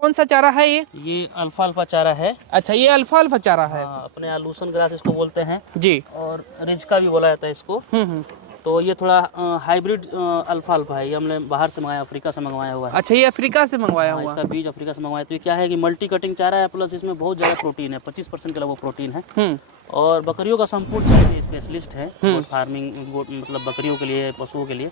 कौन सा चारा है ये? ये अल्फा अल्फा चारा है। अच्छा, ये अल्फा अल्फा चारा है। हाँ, अपने यहाँ लूसन ग्रास इसको बोलते हैं जी। और रिजका भी बोला जाता है इसको। तो ये थोड़ा हाइब्रिड अल्फा अल्फा है। ये हमने बाहर से मंगाया, अफ्रीका से मंगवाया हुआ है। अच्छा, ये अफ्रीका से मंगवाया हाँ, हुआ? इसका बीज अफ्रीका से मंगवाया। तो ये क्या है कि मल्टी कटिंग चारा है, प्लस इसमें बहुत ज़्यादा प्रोटीन है, 25% के लगभग प्रोटीन है। और बकरियों का संपूर्ण चारा स्पेशलिस्ट है गोट फार्मिंग, मतलब बकरियों के लिए, पशुओं के लिए।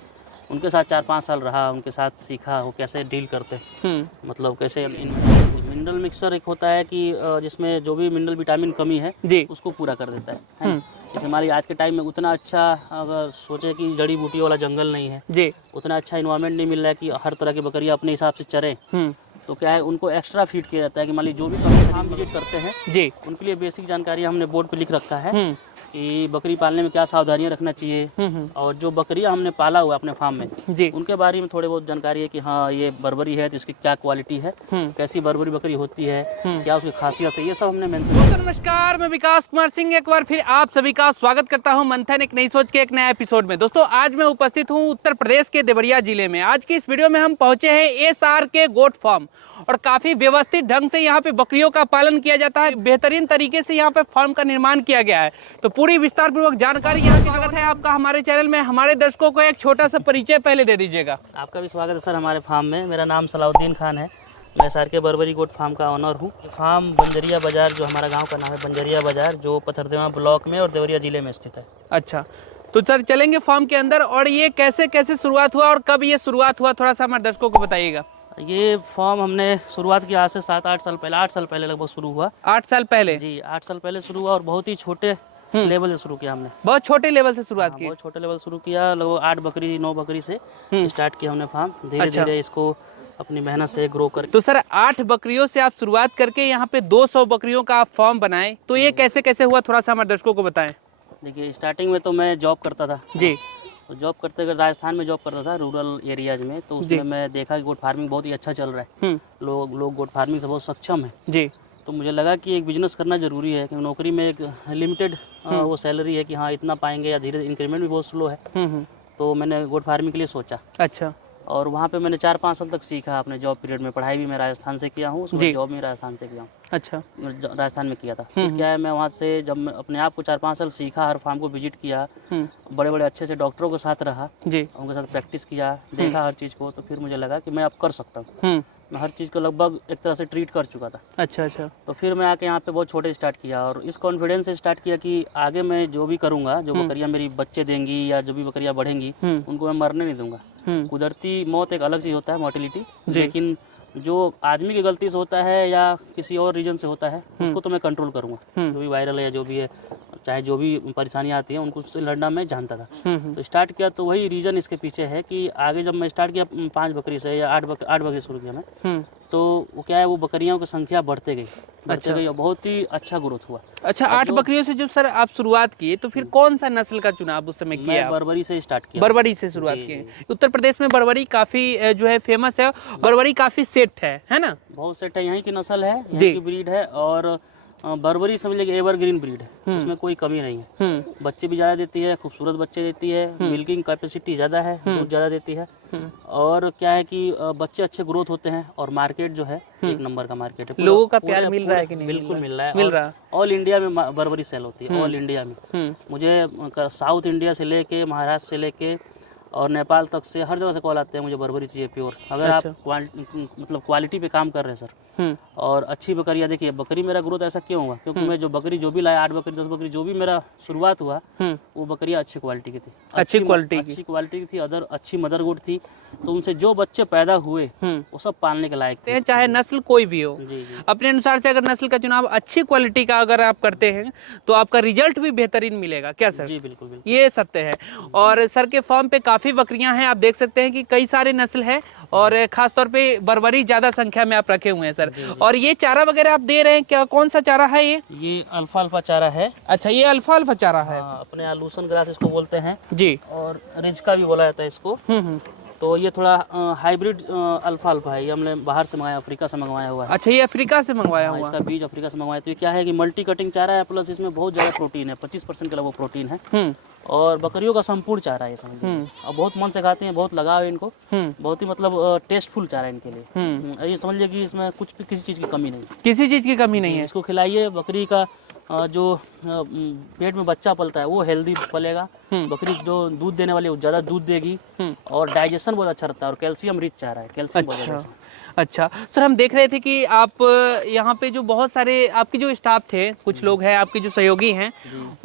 उनके साथ 4-5 साल रहा, उनके साथ सीखा वो कैसे डील करते हैं, मतलब कैसे मिनरल मिक्सचर एक होता है कि जिसमें जो भी मिनरल विटामिन कमी है उसको पूरा कर देता है ना? जैसे हमारी आज के टाइम में उतना अच्छा, अगर सोचे कि जड़ी बूटी वाला जंगल नहीं है जी, उतना अच्छा इन्वायरमेंट नहीं मिल रहा है कि हर तरह की बकरियां अपने हिसाब से चरें, तो क्या है उनको एक्स्ट्रा फीड किया जाता है कि मान लीजिए जो भी कभी हम विजिट करते हैं जी, उनके लिए बेसिक जानकारी हमने बोर्ड पे लिख रखा है कि बकरी पालने में क्या सावधानियां रखना चाहिए। और जो बकरियां हमने पाला हुआ अपने फार्म में जी, उनके बारे में थोड़े बहुत जानकारी है कि हाँ ये बर्बरी है तो इसकी क्या क्वालिटी है, कैसी बर्बरी बकरी होती है, क्या उसकी खासियत है, ये सब हमने मेंशन। नमस्कार, मैं विकास कुमार सिंह एक बार फिर आप सभी का स्वागत करता हूं मंथन एक नई सोच के एक नया एपिसोड में। दोस्तों, आज मैं उपस्थित हूं उत्तर प्रदेश के देवरिया जिले में। आज की इस वीडियो में हम पहुंचे हैं SRK गोट फार्म, और काफी व्यवस्थित ढंग से यहाँ पे बकरियों का पालन किया जाता है। बेहतरीन तरीके से यहाँ पे फार्म का निर्माण किया गया है। तो पूरी विस्तार पूर्वक जानकारी यहाँ। स्वागत है आपका हमारे चैनल में। हमारे दर्शकों को एक छोटा सा परिचय पहले दे दीजिएगा। आपका भी स्वागत है सर हमारे फार्म में। मेरा नाम सलाउद्दीन खान है, मैं SRK बर्बरी गोट फार्म का ऑनर हूँ। फार्म बंजरिया बाजार, जो हमारा गांव का नाम है बंजरिया बाजार, जो पथरदेवा ब्लॉक में और देवरिया जिले में स्थित है। अच्छा, तो सर चलेंगे फार्म के अंदर, और ये कैसे कैसे शुरुआत हुआ और कब ये शुरुआत हुआ, थोड़ा सा हमारे दर्शकों को बताइएगा। ये फार्म हमने शुरुआत की आज से 7-8 साल पहले, 8 साल पहले लगभग शुरू हुआ। 8 साल पहले? जी, 8 साल पहले शुरू हुआ और बहुत ही छोटे लेवल से शुरू किया हमने। बहुत छोटे लेवल से शुरुआत की? बहुत छोटे लेवल शुरू किया, लगभग 8 बकरी 9 बकरी से स्टार्ट किया हमने फार्म। धीरे धीरे इसको अपनी मेहनत से ग्रो कर। तो सर 8 बकरियों से आप शुरुआत करके यहाँ पे 200 बकरियों का आप फार्म बनाए, तो ये कैसे कैसे हुआ, थोड़ा सा हमारे दर्शकों को बताएं। देखिए, स्टार्टिंग में तो मैं जॉब करता था जी, तो जॉब करते हुए राजस्थान में जॉब करता था, रूरल एरियाज में। तो उसमें मैं देखा कि गोट फार्मिंग बहुत ही अच्छा चल रहा है, लोग गोट फार्मिंग से बहुत सक्षम है जी। तो मुझे लगा कि एक बिजनेस करना ज़रूरी है, क्योंकि नौकरी में एक लिमिटेड वो सैलरी है कि हाँ इतना पाएंगे, या धीरे इंक्रीमेंट भी बहुत स्लो है। तो मैंने गोट फार्मिंग के लिए सोचा। अच्छा। और वहाँ पे मैंने 4-5 साल तक सीखा अपने जॉब पीरियड में। पढ़ाई भी मैं राजस्थान से किया हूँ, उसमें जॉब भी राजस्थान से किया हूँ। अच्छा, राजस्थान में किया था। फिर क्या है, मैं वहाँ से जब मैं अपने आप को 4-5 साल सीखा, हर फार्म को विजिट किया, बड़े बड़े अच्छे से डॉक्टरों के साथ रहा जी, उनके साथ प्रैक्टिस किया, देखा हर चीज़ को, तो फिर मुझे लगा कि मैं अब कर सकता हूँ। मैं हर चीज़ को लगभग एक तरह से ट्रीट कर चुका था। अच्छा अच्छा। तो फिर मैं आके यहाँ पे बहुत छोटे स्टार्ट किया, और इस कॉन्फिडेंस से स्टार्ट किया कि आगे मैं जो भी करूँगा, जो बकरियाँ मेरी बच्चे देंगी या जो भी बकरियाँ बढ़ेंगी, उनको मैं मरने नहीं दूंगा। कुदरती मौत एक अलग चीज़ होता है, मोर्टिलिटी, लेकिन जो आदमी की गलती से होता है या किसी और रीजन से होता है, उसको तो मैं कंट्रोल करूँगा। जो भी वायरल है या जो भी है, चाहे जो भी परेशानियाँ आती हैं, उनको उससे लड़ना मैं जानता था। तो स्टार्ट किया, तो वही रीज़न इसके पीछे है कि आगे जब मैं स्टार्ट किया 5 बकरी से या 8 बकरी शुरू किया मैं, तो वो क्या है, वो बकरियों की संख्या बढ़ते गई और बहुत ही अच्छा ग्रोथ हुआ। अच्छा, 8 बकरियों से जब सर आप शुरुआत किए, तो फिर कौन सा नस्ल का चुनाव उस समय किया? बर्बरी से स्टार्ट किया। बर्बरी से शुरुआत की? उत्तर प्रदेश में बर्बरी काफी जो है फेमस है, बर्बरी काफी सेट है ना? बहुत सेट है, यहीं की नस्ल है, यहीं की ब्रीड है। और बर्बरी समझ लीजिए एवरग्रीन ब्रीड है, उसमें कोई कमी नहीं है। बच्चे भी ज़्यादा देती है, खूबसूरत बच्चे देती है, मिल्किंग कैपेसिटी ज़्यादा है, दूध ज़्यादा देती है। और क्या है कि बच्चे अच्छे ग्रोथ होते हैं, और मार्केट जो है एक नंबर का मार्केट है। लोगों का प्यार मिल रहा है कि नहीं? बिल्कुल मिल रहा है। ऑल इंडिया में बर्बरी सेल होती है, ऑल इंडिया में। मुझे साउथ इंडिया से लेके, महाराष्ट्र से लेके और नेपाल तक से हर जगह से कॉल आते हैं, मुझे बर्बरी चाहिए प्योर। अगर आप मतलब क्वालिटी पे काम कर रहे हैं सर, और अच्छी बकरियाँ, देखिए बकरी मेरा ग्रोथ ऐसा क्यों हुआ, क्योंकि मैं जो बकरी जो भी लाया, 8 बकरी 10 बकरी जो भी मेरा शुरुआत हुआ, वो बकरियाँ अच्छी क्वालिटी की थी, अच्छी क्वालिटी की थी, अदर अच्छी मदर गोट थी। तो उनसे जो बच्चे पैदा हुए वो सब पालने के लायक थे, चाहे नस्ल कोई भी हो। जी। अपने अनुसार से अगर नस्ल का चुनाव अच्छी क्वालिटी का अगर आप करते हैं, तो आपका रिजल्ट भी बेहतरीन मिलेगा। क्या सर? जी बिल्कुल बिल्कुल, ये सत्य है। और सर के फार्म पे काफी बकरियां हैं, आप देख सकते हैं कि कई सारे नस्ल है, और खासतौर पे बर्बरी ज्यादा संख्या में आप रखे हुए हैं सर। जी। और ये चारा वगैरह आप दे रहे हैं, क्या कौन सा चारा है ये अल्फा अल्फा चारा है। अच्छा, ये अल्फा अल्फा चारा है। अपने यहाँ लूसन ग्रास इसको बोलते हैं जी, और रिजका भी बोला जाता है इसको। तो ये थोड़ा हाइब्रिड अल्फा अल्फा है, ये हमने बाहर से मंगाया, अफ्रीका से मंगवाया हुआ है। अच्छा, ये अफ्रीका से मंगवाया हुआ? इसका बीज अफ्रीका से मंगवाया। तो ये क्या है कि मल्टी कटिंग चारा है, प्लस इसमें बहुत ज़्यादा प्रोटीन है, 25% के लगभग प्रोटीन है। और बकरियों का संपूर्ण चारा है, समझ लीजिए। और बहुत मन से खाते हैं, बहुत लगाव है इनको, बहुत ही मतलब टेस्टफुल चारा है इनके लिए। ये समझ लीजिए कि इसमें कुछ भी किसी चीज़ की कमी नहीं है, किसी चीज़ की कमी नहीं है। इसको खिलाइए, बकरी का जो पेट में बच्चा पलता है वो हेल्दी पलेगा, बकरी जो दूध देने वाली है वो ज़्यादा दूध देगी, और डाइजेशन बहुत अच्छा रहता है, और कैल्शियम रिच चारा है, कैल्शियम बहुत ज़्यादा है। अच्छा सर, हम देख रहे थे कि आप यहाँ पे जो बहुत सारे आपके जो स्टाफ थे, कुछ लोग हैं आपके जो सहयोगी हैं,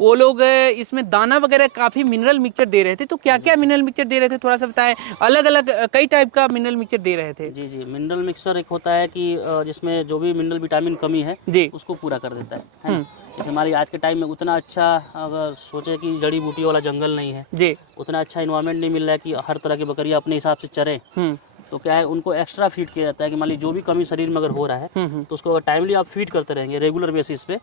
वो लोग इसमें दाना वगैरह काफ़ी मिनरल मिक्सचर दे रहे थे, तो क्या क्या मिनरल मिक्सचर दे रहे थे, थोड़ा सा बताएं। अलग अलग कई टाइप का मिनरल मिक्सचर दे रहे थे। जी जी, मिनरल मिक्सचर एक होता है कि जिसमें जो भी मिनरल विटामिन कमी है जी उसको पूरा कर देता है। जैसे हमारी आज के टाइम में उतना अच्छा, अगर सोचे कि जड़ी बूटी वाला जंगल नहीं है जी, उतना अच्छा इन्वायरमेंट नहीं मिल रहा है कि हर तरह की बकरियां अपने हिसाब से चरें, तो क्या है उनको एक्स्ट्रा फीड किया जाता है कि मान लीजिए जो भी कमी शरीर में अगर हो रहा है तो उसको अगर टाइमली आप फीड करते रहेंगे रेगुलर बेसिस पे,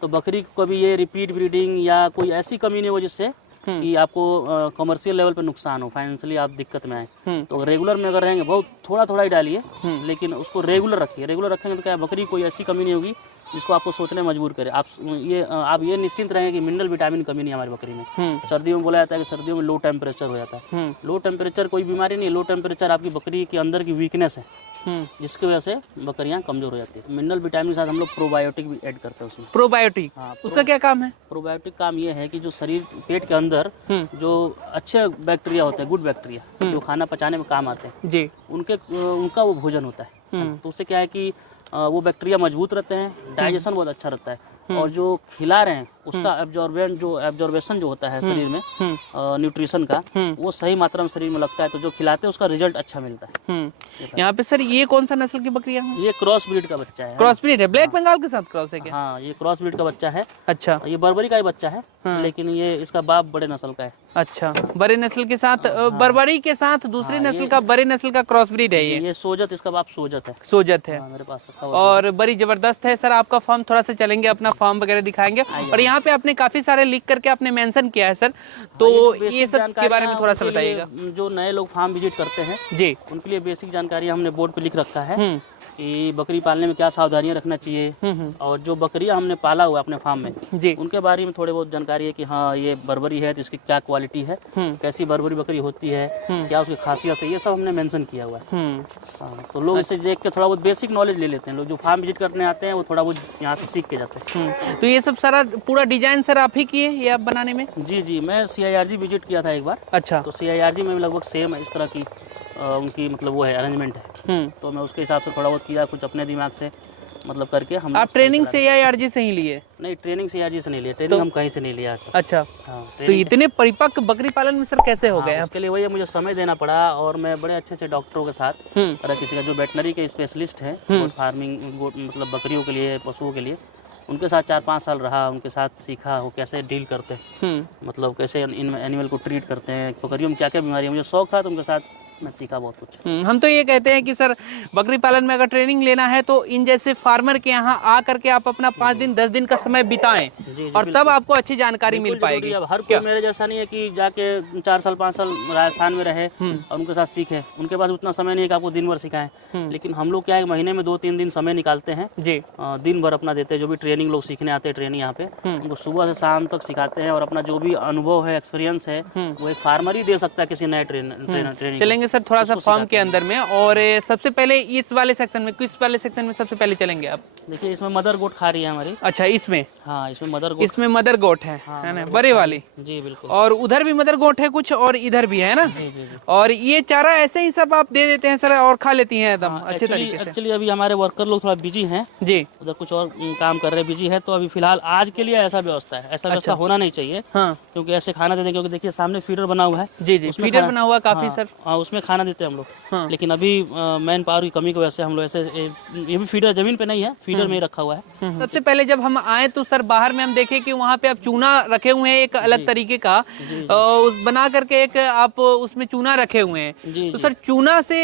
तो बकरी को कभी ये रिपीट ब्रीडिंग या कोई ऐसी कमी नहीं हो जिससे कि आपको कमर्शियल लेवल पे नुकसान हो, फाइनेंशियली आप दिक्कत में आए। तो रेगुलर में अगर रहेंगे, बहुत थोड़ा थोड़ा ही डालिए, लेकिन उसको रेगुलर रखिए। रेगुलर रखेंगे तो क्या है, बकरी कोई ऐसी कमी नहीं होगी जिसको आपको सोचने में मजबूर करे। आप ये निश्चिंत रहें कि मिनरल विटामिन कमी नहीं है हमारी बकरी में। सर्दियों में बोला जाता है कि सर्दियों में लो टेम्परेचर हो जाता है। लो टेम्परेचर कोई बीमारी नहीं है, लो टेम्परेचर आपकी बकरी के अंदर की वीकनेस है, जिसकी वजह से बकरियां कमजोर हो जाती है। मिनरल विटामिन के साथ हम लोग प्रोबायोटिक भी ऐड करते हैं उसमें। प्रोबायोटिक, हाँ, उसका क्या काम है? प्रोबायोटिक काम ये है कि जो शरीर पेट के अंदर जो अच्छे बैक्टीरिया होते हैं, गुड बैक्टीरिया जो खाना पचाने में काम आते हैं जी, उनका वो भोजन होता है। तो उससे क्या है कि वो बैक्टीरिया मजबूत रहते हैं, डाइजेशन बहुत अच्छा रहता है, और जो खिला रहे हैं उसका एब्जॉर्बेशन जो होता है शरीर में न्यूट्रिशन का, वो सही मात्रा में शरीर में लगता है, तो जो खिलाते हैं उसका रिजल्ट अच्छा मिलता है। यहाँ पे सर ये कौन सा नस्ल की बकरियां हैं? ये क्रॉस ब्रीड का बच्चा है। क्रॉस ब्रीड है, ब्लैक बंगाल के साथ क्रॉस है क्या? हाँ, ये क्रॉस ब्रीड का बच्चा है। अच्छा, ये बर्बरी का ही बच्चा है, लेकिन ये इसका बाप बड़े नस्ल का है। अच्छा, बड़े नस्ल के साथ बर्बरी के साथ दूसरी नस्ल का, बड़े नस्ल का क्रॉस ब्रीड है ये सोजत, इसका बाप सोजत है। सोजत है। मेरे पास रखा हुआ और बड़ी जबरदस्त है। सर आपका फार्म थोड़ा सा चलेंगे, अपना फार्म वगैरह दिखाएंगे, और यहाँ पे आपने काफी सारे लिख करके आपने मेंशन किया है सर, तो ये सब के बारे में थोड़ा सा बताइएगा। जो नए लोग फार्म विजिट करते हैं जी, उनके लिए बेसिक जानकारी हमने बोर्ड पे लिख रखा है कि बकरी पालने में क्या सावधानियां रखना चाहिए, और जो बकरियां हमने पाला हुआ है अपने फार्म में जी, उनके बारे में थोड़े बहुत जानकारी है कि हाँ ये बर्बरी है तो इसकी क्या क्वालिटी है, कैसी बर्बरी बकरी होती है, क्या उसकी खासियत है, ये सब हमने मेंशन किया हुआ है। हाँ, तो लोग इसे देख के थोड़ा बहुत बेसिक नॉलेज ले लेते हैं। लोग जो फार्म विजिट करने आते हैं वो थोड़ा बहुत यहाँ से सीख के जाते हैं। तो ये सब सारा पूरा डिजाइन सर आप ही किए ये आप बनाने में? जी जी, मैं CIRG विजिट किया था एक बार। अच्छा, तो CIRG में लगभग सेम इस तरह की उनकी मतलब वो है अरेंजमेंट है, तो मैं उसके हिसाब से थोड़ा बहुत किया, कुछ अपने दिमाग से मतलब करके हम। आप ट्रेनिंग CIRG से ही लिए? नहीं, ट्रेनिंग CIRG से नहीं लिया, ट्रेनिंग हम कहीं से नहीं लिया। अच्छा, हाँ, तो इतने परिपक्व बकरी पालन में सर कैसे हो गए? उसके लिए वही मुझे समय देना पड़ा, और मैं बड़े अच्छे अच्छे डॉक्टरों के साथ, अगर किसी का जो वेटनरी के स्पेशलिस्ट है गोट फार्मिंग, मतलब बकरियों के लिए, पशुओं के लिए, उनके साथ 4-5 साल रहा, उनके साथ सीखा वो कैसे डील करते हैं, मतलब कैसे इन एनिमल को ट्रीट करते हैं, बकरियों में क्या क्या बीमारी है, मुझे शौक था तो उनके साथ मैं सीखा बहुत कुछ। हम तो ये कहते हैं कि सर बकरी पालन में अगर ट्रेनिंग लेना है तो इन जैसे फार्मर के यहाँ आ करके आप अपना 5 दिन 10 दिन का समय बिताएं, और तब आपको अच्छी जानकारी मिल पाएगी। अब हर कोई मेरे जैसा नहीं है कि जाके 4 साल 5 साल राजस्थान में रहे और उनके साथ सीखे, उनके पास उतना समय नहीं है कि आपको दिन भर सिखाएं। लेकिन हम लोग क्या है, महीने में 2-3 दिन समय निकालते हैं जी, दिन भर अपना देते हैं। जो भी ट्रेनिंग लोग सीखने आते हैं ट्रेनिंग यहाँ पे, उनको सुबह से शाम तक सिखाते हैं, और अपना जो भी अनुभव है, एक्सपीरियंस है, वो एक फार्मर ही दे सकता है किसी नए ट्रेनिंग। चलेंगे सर थोड़ा सा फार्म के अंदर में, और सबसे पहले इस वाले सेक्शन में, किस वाले सेक्शन में सबसे पहले चलेंगे आप? देखिए, इसमें मदर गोट खा रही है हमारी। अच्छा, इसमें? हाँ, इसमें मदर गोट, इसमें मदर गोट है ना, बड़े वाली? जी बिल्कुल। और उधर भी मदर गोट है कुछ, और इधर भी है ना? जी जी जी। और ये चारा ऐसे ही सब आप दे देते हैं सर और खा लेती हैं एकदम अच्छे तरीके से? एक्चुअली अभी हमारे वर्कर लोग थोड़ा बिजी हैं जी, उधर कुछ और काम कर रहे हैं, बिजी है, तो अभी फिलहाल आज के लिए ऐसा व्यवस्था है। ऐसा व्यवस्था होना नहीं चाहिए, क्योंकि ऐसे खाना देते हैं, क्योंकि देखिए सामने फीडर बना हुआ है। जी जी, फीडर बना हुआ काफी सर। हाँ, उसमें खाना देते हैं हम लोग, लेकिन अभी मैन पावर की कमी की वजह से हम लोग ऐसे, ये भी फीडर जमीन पे नहीं है, फीडर में ही रखा हुआ है। सबसे पहले जब हम आए तो सर बाहर में हम देखे कि वहाँ पे आप चूना रखे हुए हैं एक अलग तरीके का, बना करके एक आप उसमें चूना रखे हुए हैं। तो सर चूना से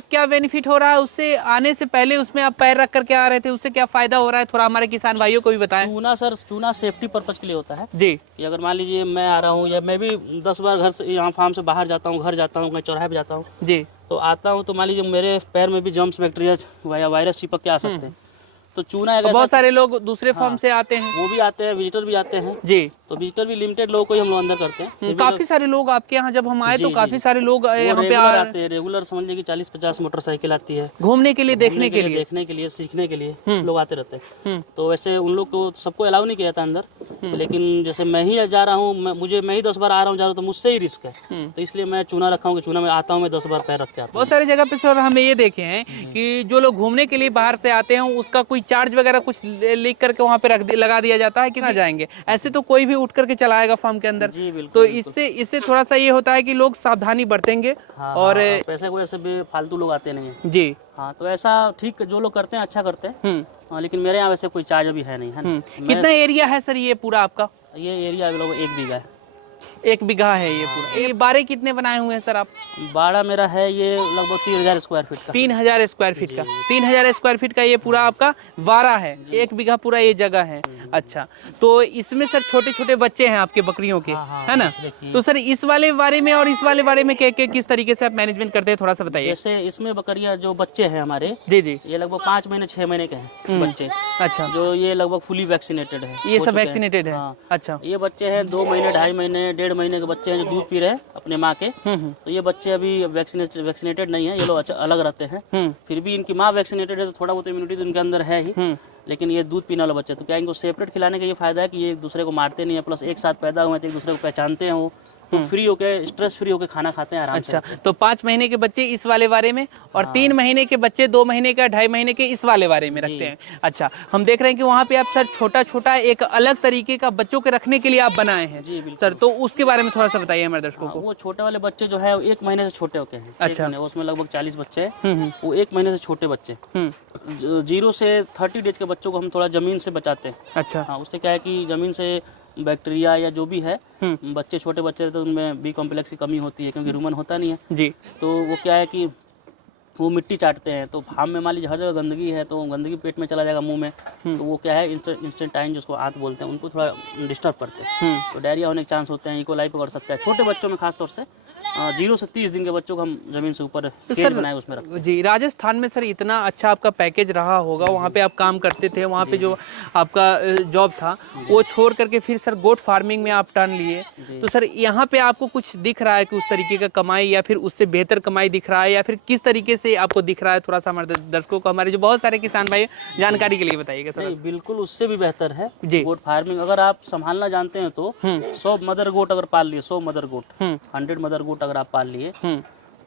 क्या बेनिफिट हो रहा है? उससे आने से पहले उसमें आप पैर रख करके आ रहे थे, उससे क्या फायदा हो रहा है, थोड़ा हमारे किसान भाइयों को भी बताएं। चूना सर, चूना सेफ्टी पर्पज के लिए होता है जी, कि अगर मान लीजिए मैं आ रहा हूँ, या मैं भी 10 बार घर से, यहाँ फार्म से बाहर जाता हूँ, घर जाता हूँ, कहीं चौराहे पे जाता हूँ जी, तो आता हूँ तो मान लीजिए मेरे पैर में भी जर्म्स, बैक्टीरिया या वायरस चिपक के आ सकते हैं। तो चूना एक बहुत ऐसा सारे लोग दूसरे फार्म हाँ, से आते हैं वो भी आते हैं, विजिटर भी आते हैं जी। तो विजिटर भी लिमिटेड लोगों को ही हम लोग अंदर करते हैं। काफी सारे लोग आपके यहाँ जब हम आए जी, तो जी, काफी जी। सारे लोग वो यहाँ पे रेगुलर आते हैं, रेगुलर समझ लीजिए कि 40-50 मोटरसाइकिल आती है घूमने के लिए, देखने के लिए। देखने के लिए, सीखने के लिए लोग आते रहते हैं। तो वैसे उन लोग को सबको अलाउ नहीं किया जाता अंदर, लेकिन जैसे मैं ही जा रहा हूँ, मैं ही 10 बार आ रहा हूँ, जा रहा हूँ, तो मुझसे ही रिस्क है, तो इसलिए मैं चूना रखा हूँ कि चूना में आता हूँ, मैं 10 बार पैर रख के आता हूँ। बहुत सारी जगह पे सर हमें ये देखे हैं कि जो लोग घूमने के लिए बाहर से आते हैं उसका कोई चार्ज वगैरह कुछ लिख करके वहाँ पे लगा दिया जाता है कि ना जाएंगे, ऐसे तो कोई भी उठ करके चलाएगा फार्म के अंदर। जी बिल्कुल, तो बिल्कुल। इससे थोड़ा सा ये होता है कि लोग सावधानी बरतेंगे। हाँ, और हाँ, पैसे को ऐसे भी फालतू लोग आते नहीं हैं। जी हाँ, तो ऐसा ठीक, जो लोग करते हैं अच्छा करते हैं। हाँ, लेकिन मेरे यहाँ वैसे कोई चार्ज अभी है नहीं, है ना। कितना एरिया है सर ये पूरा आपका? ये एरिया लगभग 1 बीघा है। 1 बीघा है ये पूरा। ये बाड़े कितने बनाए हुए हैं सर आप? बाड़ा मेरा है ये लगभग 3000 स्क्वायर फीट का। 3000 स्क्वायर फीट का। 3000 स्क्वायर फीट का ये पूरा आपका वारा है, 1 बीघा पूरा ये जगह है। अच्छा, तो इसमें सर छोटे छोटे बच्चे हैं आपके बकरियों के, है ना? तो सर इस वाले बारे में और इस वाले बारे में किस तरीके से आप मैनेजमेंट करते हैं, थोड़ा सा बताइए। जैसे इसमें बकरियां जो बच्चे हैं हमारे, जी जी, ये लगभग 5 महीने 6 महीने के हैं बच्चे। अच्छा, जो ये लगभग फुली वैक्सीनेटेड है, ये सब वैक्सीनेटेड है। हाँ। अच्छा, ये बच्चे हैं 2 महीने 2.5 महीने 1.5 महीने के बच्चे हैं जो दूध पी रहे हैं अपने माँ के। तो ये बच्चे अभी वैक्सीनेटेड नहीं है, ये लोग अलग रहते हैं। फिर भी इनकी माँ वैक्सीनेटेड है तो थोड़ा बहुत इम्यूनिटी तो इनके अंदर है ही, लेकिन ये दूध पीने वाला बच्चे, तो क्या इनको सेपरेट खिलाने का ये फायदा है कि ये एक दूसरे को मारते नहीं है, प्लस एक साथ पैदा हुए तो एक दूसरे को पहचानते हैं, वो तो फ्री होके, स्ट्रेस फ्री होके खाना खाते हैं आराम से। अच्छा, तो 5 महीने के बच्चे इस वाले बारे में और 3 महीने के बच्चे, 2 महीने का 2.5 महीने के इस वाले बारे में रखते हैं। अच्छा, हम देख रहे हैं कि वहाँ पे आप सर छोटा छोटा एक अलग तरीके का बच्चों के रखने के लिए आप बनाए हैं। जी बिल्कुल सर, तो उसके बारे में थोड़ा सा बताइए हमारे दर्शकों को। वो छोटे वाले बच्चे जो है 1 महीने से छोटे होते हैं। अच्छा, उसमें लगभग 40 बच्चे हैं, वो 1 महीने से छोटे बच्चे। 0 से 30 डेज के बच्चों को हम थोड़ा जमीन से बचाते हैं। अच्छा, हाँ, उससे क्या है कि जमीन से बैक्टीरिया या जो भी है, बच्चे छोटे बच्चे रहते हैं उनमें बी कॉम्प्लेक्स की कमी होती है, क्योंकि रूमन होता नहीं है जी। तो वो क्या है कि वो मिट्टी चाटते हैं, तो फार्म में मान लीजिए हर जगह गंदगी है, तो गंदगी पेट में चला जाएगा, मुंह में, तो वो क्या है इंस्टेंटाइन जिसको आंत बोलते हैं, उनको थोड़ा डिस्टर्ब करते हैं, तो डायरिया होने के चांस होते हैं, इकोलाई पकड़ सकता है छोटे बच्चों में, खासतौर से 0 से 30 दिन के बच्चों को हम जमीन से ऊपर केज बनाए उसमें रखते हैं। जी, राजस्थान में सर इतना अच्छा आपका पैकेज रहा होगा, वहाँ पे आप काम करते थे, वहाँ पे जो आपका जॉब था वो छोड़ करके फिर सर गोट फार्मिंग में आप टर्न लिए, तो सर यहाँ पे आपको कुछ दिख रहा है कि उस तरीके का कमाई या फिर उससे बेहतर कमाई दिख रहा है, या फिर किस तरीके से आपको दिख रहा है? थोड़ा सा हमारे दर्शकों को, हमारे जो बहुत सारे किसान भाई, जानकारी के लिए बताइएगा थोड़ा। बिल्कुल, उससे भी बेहतर है जी। गोट फार्मिंग। अगर आप संभालना जानते हैं तो 100 मदर गोट अगर पाल लिए, 100 मदर गोट, 100 मदर गोट अगर आप पाल लिए,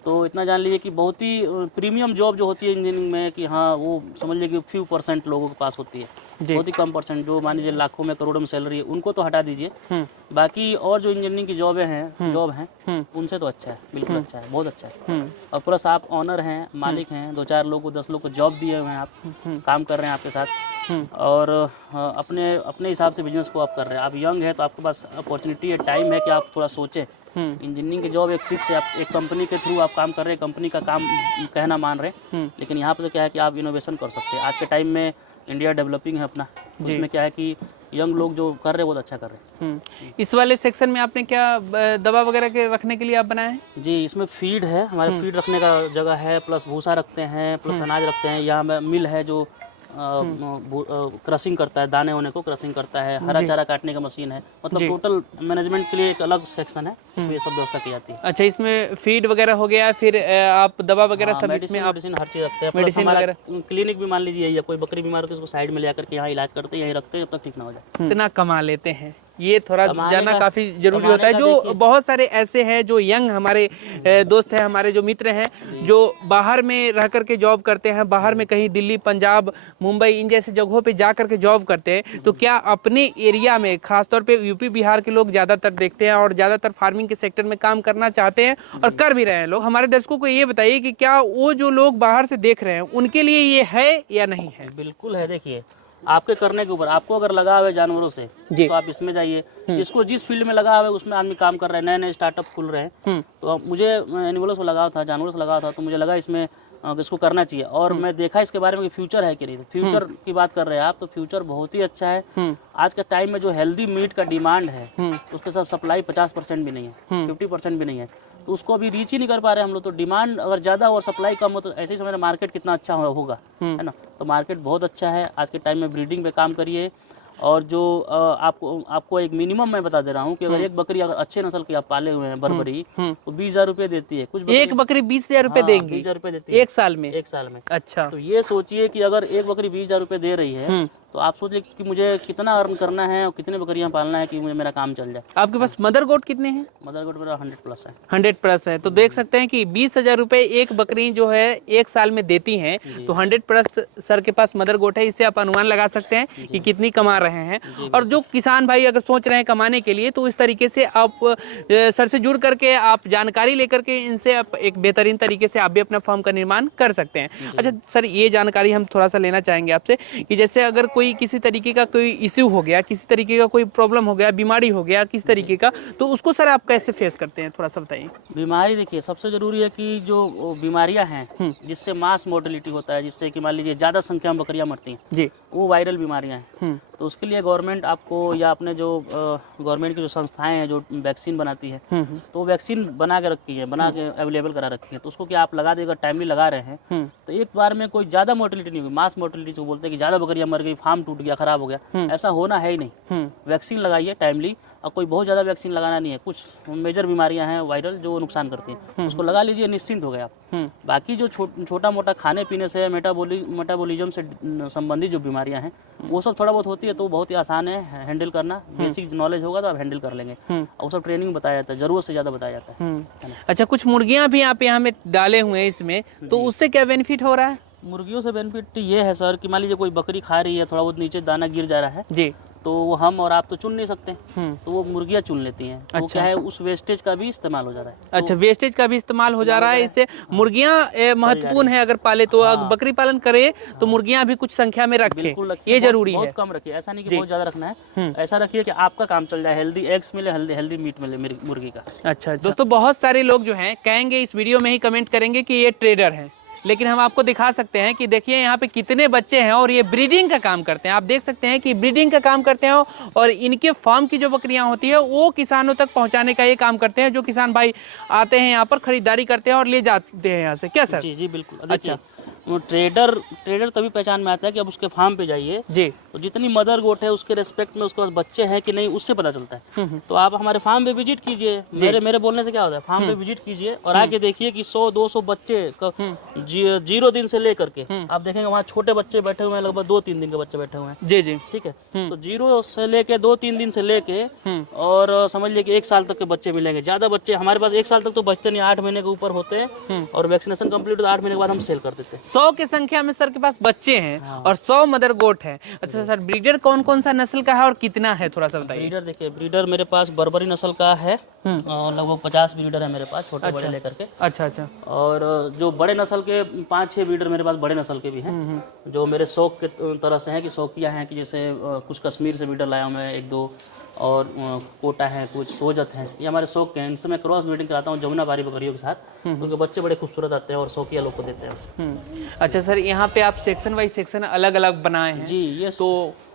तो इतना जान लीजिए कि बहुत ही प्रीमियम जॉब जो होती है इंजीनियरिंग में, कि हाँ वो समझ लीजिए कि few % लोगों के पास होती है, बहुत ही कम %, जो मान लीजिए लाखों में करोड़ों में सैलरी है, उनको तो हटा दीजिए। बाकी और जो इंजीनियरिंग की जॉब हैं उनसे तो अच्छा है, बिल्कुल अच्छा है, बहुत अच्छा है। और प्लस आप ऑनर हैं, मालिक हैं, 2-4 लोग को 10 लोग को जॉब दिए हुए हैं, आप काम कर रहे हैं आपके साथ, और अपने हिसाब से बिजनेस को आप कर रहे हैं। आप यंग है तो आपके पास अपॉर्चुनिटी है, टाइम है कि आप थोड़ा सोचें। इंजीनियरिंग की जॉब एक फिक्स है, आप एक कंपनी के थ्रू आप काम कर रहे हैं, कंपनी का काम कहना मान रहे हैं, लेकिन यहाँ पे तो क्या है कि आप इनोवेशन कर सकते हैं। आज के टाइम में इंडिया डेवलपिंग है अपना, उसमें क्या है कि यंग लोग जो कर रहे हैं बहुत अच्छा कर रहे हैं। इस वाले सेक्शन में आपने क्या दवा वगैरह के रखने के लिए आप बनाए हैं? जी, इसमें फीड है, हमारे फीड रखने का जगह है, प्लस भूसा रखते हैं, प्लस अनाज रखते हैं। यहाँ मिल है जो क्रशिंग करता है, दाने होने को क्रशिंग करता है, हरा चारा काटने का मशीन है, मतलब टोटल मैनेजमेंट के लिए एक अलग सेक्शन है, इसमें ये सब व्यवस्था की जाती है। अच्छा, इसमें फीड वगैरह हो गया, फिर आप दवा वगैरह सब इसमें आप मेडिसिन हर चीज़ रखते हैं। प्लस हमारा क्लिनिक भी मान लीजिए यही है, कोई बकरी बीमार होती है उसको साइड में ले आकर के यहाँ इलाज करते हैं, यहीं रखते हैं जब तक ठीक ना हो जाए। इतना कमा लेते हैं, ये थोड़ा जानना काफी जरूरी होता है। जो बहुत सारे ऐसे हैं जो यंग हमारे दोस्त हैं, हमारे जो मित्र हैं, जो बाहर में रह करके जॉब करते हैं, बाहर में कहीं दिल्ली, पंजाब, मुंबई इन जैसे जगहों पे जा करके जॉब करते हैं, तो क्या अपने एरिया में खासतौर पे यूपी बिहार के लोग ज्यादातर देखते हैं और ज्यादातर फार्मिंग के सेक्टर में काम करना चाहते हैं और कर भी रहे हैं लोग। हमारे दर्शकों को ये बताइए कि क्या वो जो लोग बाहर से देख रहे हैं उनके लिए ये है या नहीं है? बिल्कुल है। देखिए, आपके करने के ऊपर, आपको अगर लगा हुआ है जानवरों से तो आप इसमें जाइए। जिसको जिस फील्ड में लगा हुआ है उसमें आदमी काम कर रहे हैं, नए नए स्टार्टअप खुल रहे हैं। तो मुझे एनिमलों से लगा था, जानवरों से लगा था, तो मुझे लगा इसमें इसको करना चाहिए, और मैं देखा इसके बारे में कि फ्यूचर है कि नहीं। फ्यूचर की बात कर रहे हैं आप, तो फ्यूचर बहुत ही अच्छा है। आज के टाइम में जो हेल्दी मीट का डिमांड है उसके सब सप्लाई 50% भी नहीं है, 50% भी नहीं है। तो उसको अभी रीच ही नहीं कर पा रहे हम लोग। तो डिमांड अगर ज़्यादा और सप्लाई कम हो तो ऐसे ही समझ मार्केट कितना अच्छा होगा, है ना। तो मार्केट बहुत अच्छा है आज के टाइम में, ब्रीडिंग पे काम करिए। और जो आपको एक मिनिमम मैं बता दे रहा हूँ कि अगर एक बकरी अगर अच्छे नस्ल की आप पाले हुए हैं बर्बरी, तो 20,000 रुपये देती है। कुछ एक बकरी 20,000 रुपये देंगी? 20,000 रुपये देती है एक साल में? एक साल में। अच्छा, तो ये सोचिए कि अगर एक बकरी 20,000 रुपये दे रही है तो आप सोचिए कि मुझे कितना अर्न करना है और कितने बकरियां पालना है कि मुझे मेरा काम चल जाए। आपके पास मदर गोट कितने हैं? मदर गोट मेरा 100+ है। 100+ है। तो देख सकते हैं कि 20,000 रुपये एक बकरी जो है एक साल में देती हैं, तो 100+ सर के पास मदर गोट है। इससे आप अनुमान लगा सकते हैं कि कितनी कमा रहे हैं। और जो किसान भाई अगर सोच रहे हैं कमाने के लिए, तो इस तरीके से आप सर से जुड़ करके आप जानकारी लेकर के इनसे आप एक बेहतरीन तरीके से आप भी अपना फार्म का निर्माण कर सकते हैं। अच्छा सर, ये जानकारी हम थोड़ा सा लेना चाहेंगे आपसे कि जैसे अगर कोई किसी तरीके का कोई इश्यू हो गया, किसी तरीके का कोई प्रॉब्लम हो गया, बीमारी हो गया किस तरीके का, तो उसको सर आप कैसे फेस करते हैं, थोड़ा सा बताइए। बीमारी देखिए, सबसे जरूरी है कि जो बीमारियां हैं जिससे मास मोर्टेलिटी होता है, जिससे कि मान लीजिए ज़्यादा संख्या में बकरियां मरती हैं जी, वो वायरल बीमारियां हैं। तो उसके लिए गवर्नमेंट आपको या अपने जो गवर्नमेंट की जो संस्थाएं हैं जो वैक्सीन बनाती है, तो वो वैक्सीन बना के रखी है, बना के अवेलेबल करा रखी है। तो उसको क्या आप लगा देगा, टाइमली लगा रहे हैं तो एक बार में कोई ज़्यादा मोर्टेलिटी नहीं होगी। मास मोर्टेलिटी जो बोलते हैं कि ज़्यादा बकरियां मर गई, फार्म टूट गया, खराब हो गया, ऐसा होना है ही नहीं। वैक्सीन लगाइए टाइमली, और कोई बहुत ज़्यादा वैक्सीन लगाना नहीं है। कुछ मेजर बीमारियां हैं वायरल जो नुकसान करती हैं, उसको लगा लीजिए, निश्चिंत हो गए आप। बाकी जो छोटा मोटा खाने पीने से, मेटाबॉलिज्म से संबंधित जो बीमारियां हैं वो सब थोड़ा बहुत होती है, तो बहुत ही आसान है हैंडल करना। बेसिक नॉलेज होगा तो आप हैंडल कर लेंगे। और सब ट्रेनिंग बताया जाता है, जरूरत से ज़्यादा बताया जाता है। अच्छा, कुछ मुर्गियां भी आप यहाँ में डाले हुए हैं इसमें, तो उससे क्या बेनिफिट हो रहा है? मुर्गियों से बेनिफिट ये है सर कि मान लीजिए कोई बकरी खा रही है, थोड़ा बहुत नीचे दाना गिर जा रहा है जी, तो वो हम और आप तो चुन नहीं सकते, तो वो मुर्गियां चुन लेती हैं। तो अच्छा, वो क्या है, उस वेस्टेज का भी इस्तेमाल हो जा रहा है। अच्छा, वेस्टेज का भी इस्तेमाल हो जा रहा है। इससे मुर्गियां महत्वपूर्ण है, अगर पाले तो बकरी पालन करे तो मुर्गियां भी कुछ संख्या में रखें, ये जरूरी है। बहुत कम रखिए, ऐसा नहीं कि बहुत ज्यादा रखना है। ऐसा रखिए कि आपका काम चल जाए, हेल्दी एग्स मिले, हेल्दी मीट मिले मुर्गी का। अच्छा दोस्तों, बहुत सारे लोग जो हैं कहेंगे इस वीडियो में ही कमेंट करेंगे कि ये ट्रेडर है, लेकिन हम आपको दिखा सकते हैं कि देखिए यहाँ पे कितने बच्चे हैं और ये ब्रीडिंग का काम करते हैं। आप देख सकते हैं कि ब्रीडिंग का काम करते हैं और इनके फार्म की जो बकरियां होती है वो किसानों तक पहुंचाने का ये काम करते हैं। जो किसान भाई आते हैं यहाँ पर खरीदारी करते हैं और ले जाते हैं यहाँ से, क्या सर? जी जी बिल्कुल। अच्छा, ट्रेडर तभी पहचान में आता है कि अब उसके फार्म पे जाइए जी, तो जितनी मदर गोट है उसके रेस्पेक्ट में उसके पास बच्चे हैं कि नहीं, उससे पता चलता है। तो आप हमारे फार्म पे विजिट कीजिए। मेरे बोलने से क्या होता है, फार्म पे विजिट कीजिए और आके देखिए कि 100-200 बच्चे 0 दिन से लेकर के आप देखेंगे वहाँ छोटे बच्चे बैठे हुए हैं, लगभग 2-3 दिन के बच्चे बैठे हुए हैं। जी जी ठीक है। तो 0 से लेके 2-3 दिन से लेके और समझ लीजिए कि 1 साल तक के बच्चे मिलेंगे। ज्यादा बच्चे हमारे पास 1 साल तक तो बचते नहीं, 8 महीने के ऊपर होते हैं और वैक्सीनेशन कंप्लीट तो 8 महीने के बाद हम सेल कर देते हैं। 100 की संख्या में सर के पास बच्चे हैं और 100 मदर गोट है। अच्छा सर, ब्रीडर कौन कौन सा नस्ल का है और कितना है, थोड़ा सा बताइए। ब्रीडर देखिए, ब्रीडर मेरे पास बर्बरी नस्ल का है, लगभग 50 ब्रीडर है मेरे पास, छोटे बड़े लेकर के। अच्छा अच्छा। और जो बड़े नस्ल के 5-6 ब्रीडर मेरे पास बड़े नस्ल के भी हैं, जो मेरे शौक के तरह से हैं कि शौकिया हैं, कि जैसे कुछ कश्मीर से ब्रीडर लाया हूँ मैं 1-2, और कोटा है, कुछ सोजत हैं, ये हमारे शौक के हैं। इनसे मैं क्रॉस ब्रीडिंग कराता हूँ जमुनापारी बकरियों के साथ, क्योंकि बच्चे बड़े खूबसूरत आते हैं और शौकिया लोग को देते हैं। अच्छा सर, यहाँ पे आप सेक्शन वाइज सेक्शन अलग अलग बनाए हैं जी।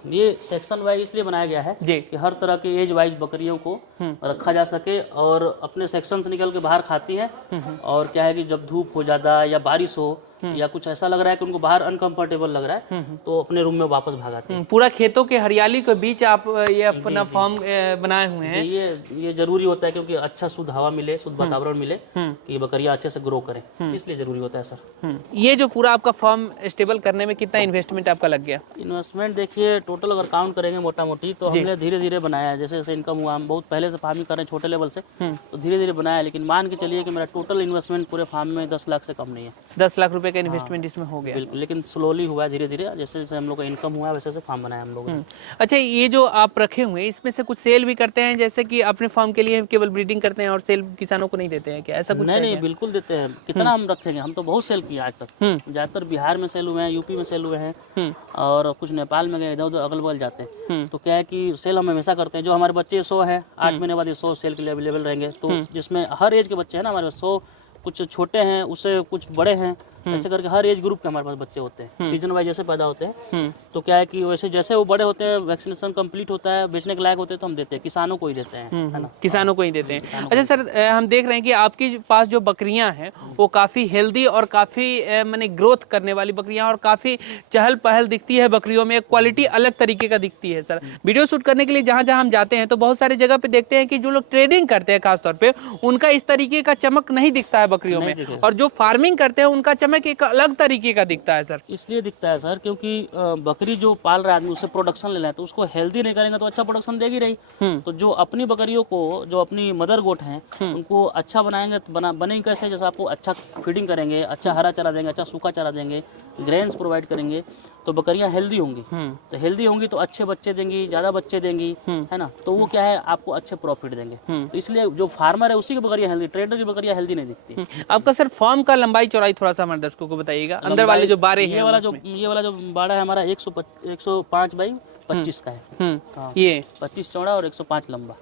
ये सेक्शन वाइज इसलिए बनाया गया है कि हर तरह के एज वाइज बकरियों को रखा जा सके, और अपने सेक्शन से निकल के बाहर खाती हैं। और क्या है कि जब धूप हो जाता है या बारिश हो या कुछ ऐसा लग रहा है कि उनको बाहर अनकंफर्टेबल लग रहा है, तो अपने रूम में वापस भागाते हैं। पूरा खेतों के हरियाली के बीच आप ये अपना फार्म बनाए हुए हैं। ये जरूरी होता है, क्योंकि अच्छा शुद्ध हवा मिले, शुद्ध वातावरण मिले, कि बकरियां अच्छे से ग्रो करें, इसलिए जरूरी होता है सर। ये जो पूरा आपका फार्म स्टेबल करने में कितना इन्वेस्टमेंट आपका लग गया? इन्वेस्टमेंट देखिए, टोटल अगर काउंट करेंगे मोटा मोटी, तो हमने धीरे धीरे बनाया है। जैसे जैसे इनकम हुआ, हम बहुत पहले से फार्मिंग कर रहे हैं छोटे लेवल से, तो धीरे धीरे बनाया। लेकिन मान के चलिए कि मेरा टोटल इन्वेस्टमेंट पूरे फार्म में 10 लाख से कम नहीं है। 10 लाख रुपए का इन्वेस्टमेंट इसमें हो गया? बिल्कुल, लेकिन स्लोली हुआ है, धीरे धीरे, जैसे जैसे हम लोग का इनकम हुआ वैसे वैसे फार्म बनाया हम लोगों ने। अच्छा, ये जो आप रखे हुए हैं इसमें से कुछ सेल भी करते हैं, जैसे कि अपने फार्म के लिए केवल ब्रीडिंग करते हैं और सेल किसानों को नहीं देते हैं क्या, ऐसा कुछ? नहीं, बिल्कुल देते हैं। कितना हम रखेंगे, हम तो बहुत सेल किए आज तक। ज्यादातर बिहार में सेल हुए हैं, यूपी में सेल हुए हैं, और कुछ नेपाल में गए, इधर उधर अगल बगल जाते हैं। तो क्या है कि सेल हम हमेशा करते हैं। जो हमारे बच्चे 100 हैं, 8 महीने बाद ये 100 सेल के लिए अवेलेबल रहेंगे। तो जिसमें हर एज के बच्चे हैं ना हमारे 100, कुछ छोटे हैं, उससे कुछ बड़े हैं, ऐसे करके हर एज ग्रुप के हमारे पास बच्चे होते हैं, सीजन वाइज जैसे पैदा होते हैं। तो क्या है कि वैसे जैसे वो बड़े होते हैं, वैक्सीनेशन कंप्लीट होता है, बेचने के लायक होते हैं, तो हम देते हैं, किसानों को ही देते हैं, है ना, किसानों को ही देते हैं। अच्छा सर, हम देख रहे हैं कि आपके पास जो बकरियां हैं वो काफ़ी हेल्दी और काफ़ी माने ग्रोथ करने वाली बकरियां, और काफ़ी चहल पहल दिखती है बकरियों में, क्वालिटी अलग तरीके का दिखती है। सर, वीडियो शूट करने के लिए जहां जहां हम जाते हैं तो बहुत सारी जगह पे देखते हैं कि जो लोग ट्रेडिंग करते हैं खासतौर पे, उनका इस तरीके का चमक नहीं दिखता है बकरियों में, और जो फार्मिंग करते हैं उनका चमक एक अलग तरीके का दिखता है। सर, इसलिए दिखता है सर क्योंकि बकरी जो पाल रहा है आदमी, उससे प्रोडक्शन ले रहे हैं, तो उसको हेल्दी नहीं करेंगे तो अच्छा प्रोडक्शन देगी रही। तो जो अपनी बकरियों को, जो अपनी मदर गोट हैं, उनको अच्छा बनाएंगे तो बनेंगे कैसे? जैसे आपको अच्छा फीडिंग करेंगे, अच्छा हरा चारा देंगे, अच्छा सूखा चारा देंगे, ग्रेन्स प्रोवाइड करेंगे, तो बकरियां हेल्दी होंगी। तो हेल्दी होंगी तो अच्छे बच्चे देंगी, ज्यादा बच्चे देंगी, है ना, तो वो क्या है, आपको अच्छे प्रॉफिट देंगे। तो इसलिए जो फार्मर है उसी की बकरियां हेल्दी, ट्रेडर की बकरियां हेल्दी नहीं दिखती। आपका सर फार्म का लंबाई चौड़ाई थोड़ा सा हमारे दर्शकों को बताइएगा। अंदर वाले जो बाड़े हैं, ये वाला जो बाड़ा है हमारा 105 बाई 25 का है। हाँ, ये 25 चौड़ा और 105 लंबा।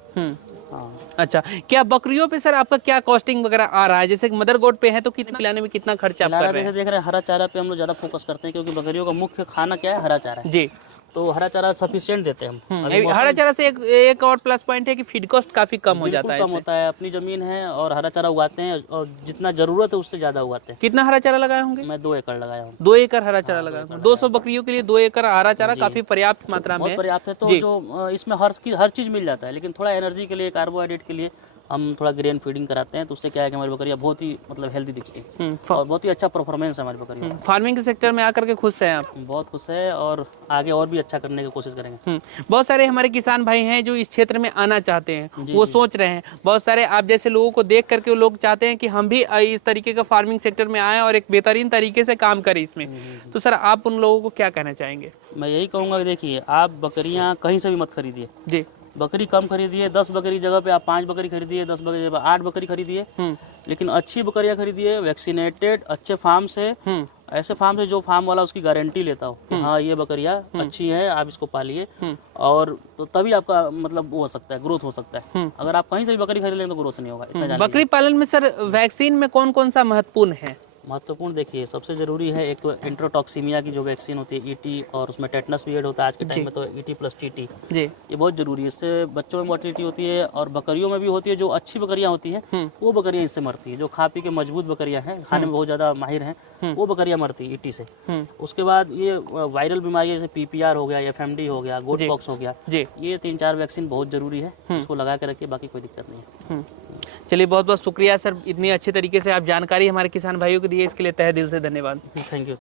हाँ। अच्छा, क्या बकरियों पे सर आपका क्या कॉस्टिंग वगैरह आ रहा है? जैसे मदर गोट पे है तो कितना खिलाने में कितना खर्चा आप कर रहे हैं? जैसे देख रहे हैं, हरा चारा पे हम लोग ज्यादा फोकस करते हैं क्योंकि बकरियों का मुख्य खाना क्या है, हरा चारा है जी। तो हरा चारा सफिशिएंट देते हैं हम। हरा चारा से एक और प्लस पॉइंट है कि फीड कॉस्ट काफी कम हो जाता है, कम होता है। अपनी जमीन है और हरा चारा उगाते हैं, और जितना जरूरत है उससे ज्यादा उगाते हैं। कितना हरा चारा लगाए होंगे? मैं 2 एकड़ लगाया हूँ। 2 एकड़ हरा चारा लगाया हूँ। 200 बकरियों के लिए 2 एकड़ हरा चारा काफी पर्याप्त मात्रा में बहुत पर्याप्त है। तो जो इसमें हर चीज मिल जाता है, लेकिन थोड़ा एनर्जी के लिए, कार्बोहाइड्रेट के लिए हम थोड़ा ग्रेन फीडिंग कराते हैं, तो उससे क्या है कि हमारी बकरियां बहुत ही मतलब हेल्दी दिखती है और बहुत ही अच्छा परफॉर्मेंस है हमारी बकरियों। फार्मिंग के सेक्टर में आकर के खुश हैं आप? बहुत खुश है और आगे और भी अच्छा करने की कोशिश करेंगे। बहुत सारे हमारे किसान भाई हैं जो इस क्षेत्र में आना चाहते हैं, वो सोच रहे हैं। बहुत सारे आप जैसे लोगों को देख करके वो लोग चाहते हैं कि हम भी इस तरीके का फार्मिंग सेक्टर में आए और एक बेहतरीन तरीके से काम करें इसमें। तो सर, आप उन लोगों को क्या कहना चाहेंगे? मैं यही कहूँगा कि देखिए, आप बकरियाँ कहीं से भी मत खरीदिए जी। बकरी कम खरीदिए, 10 बकरी जगह पे आप 5 बकरी खरीदिए, 10 बकरी जगह 8 बकरी खरीदिए, लेकिन अच्छी बकरियां खरीदिए, वैक्सीनेटेड, अच्छे फार्म से। ऐसे फार्म से जो फार्म वाला उसकी गारंटी लेता हो कि हाँ ये बकरियां अच्छी है, आप इसको पालिए, और तो तभी आपका मतलब वो हो सकता है, ग्रोथ हो सकता है। अगर आप कहीं से भी बकरी खरीद लेंगे तो ग्रोथ नहीं होगा। बकरी पालन में सर वैक्सीन में कौन कौन सा महत्वपूर्ण है? महत्वपूर्ण देखिए, सबसे जरूरी है एक तो एंट्रोटॉक्सीमिया की जो वैक्सीन होती है, ईटी, और उसमें टेटनस भी ऐड होता है आज के टाइम में, तो ईटी प्लस टीटी ये बहुत जरूरी है। इससे बच्चों में मोर्टिलिटी होती है और बकरियों में भी होती है। जो अच्छी बकरियां होती हैं वो बकरियां इससे मरती है। जो खा पी के मजबूत बकरियां हैं, खाने में बहुत ज्यादा माहिर हैं, वो बकरियां मरती है ईटी से। उसके बाद ये वायरल बीमारी जैसे पीपीआर हो गया, एफएमडी हो गया, गोट पॉक्स हो गया, ये 3-4 वैक्सीन बहुत जरूरी है। इसको लगा के रखिए, बाकी कोई दिक्कत नहीं है। चलिए, बहुत बहुत शुक्रिया सर, इतनी अच्छे तरीके से आप जानकारी हमारे किसान भाइयों को दी है, इसके लिए तहे दिल से धन्यवाद। Thank you.